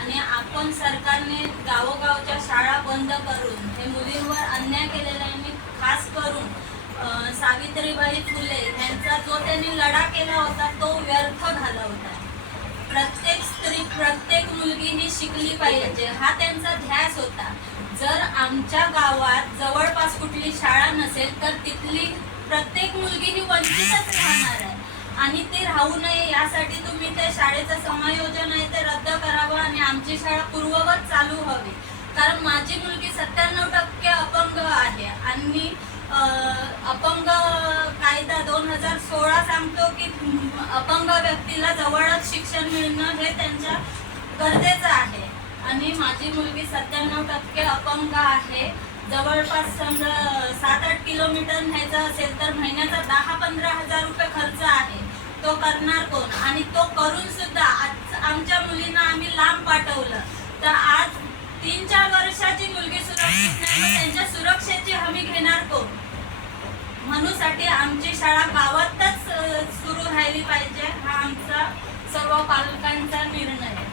आणि आपण सरकारने गावोगावच्या शाळा बंद करून हे मुलींवर अन्याय केलेला आहे. खास करून सावित्रीबाई फुले यांचा जो त्यांनी लढा केला होता तो व्यर्थ घालवता. प्रत्येक स्त्री, प्रत्येक मुलगी ही शिकली पाहिजे हा त्यांचा ध्यास होता. जर आमच्या गावात जवळपास कुठली शाळा नसेल तर तिथली प्रत्येक मुलगी ही वंचितच राहणार आहे आणि ते राहू नये यासाठी तुम्ही त्या शाळेचं समायोजन आहे ते रद्द करावं आणि आमची शाळा पूर्ववत चालू व्हावी. कारण माझी मुलगी 97% अपंग आहे आणि अपंग कायदा 2016 सांगतो की अपंग व्यक्तीला जवळच शिक्षण मिळणं हे त्यांच्या गरजेचं आहे आणि माझी मुलगी 97% अपंग आहे. जवळपास समजा 7-8 किलोमीटर न्यायचं असेल तर महिन्याचा 10-15 हजार रुपये खर्च आहे. तो करणार कोण? आणि तो करून सुद्धा आज आमच्या मुलींना आम्ही लांब पाठवलं तर आज 3-4 वर्षाची मुलगी सुरक्षित नाही, त्यांच्या सुरक्षेची हमी घेणार कोण? म्हणूसाठी आमची शाळा गावातच सुरू राहिली पाहिजे हा आमचा सर्व पालकांचा निर्णय आहे.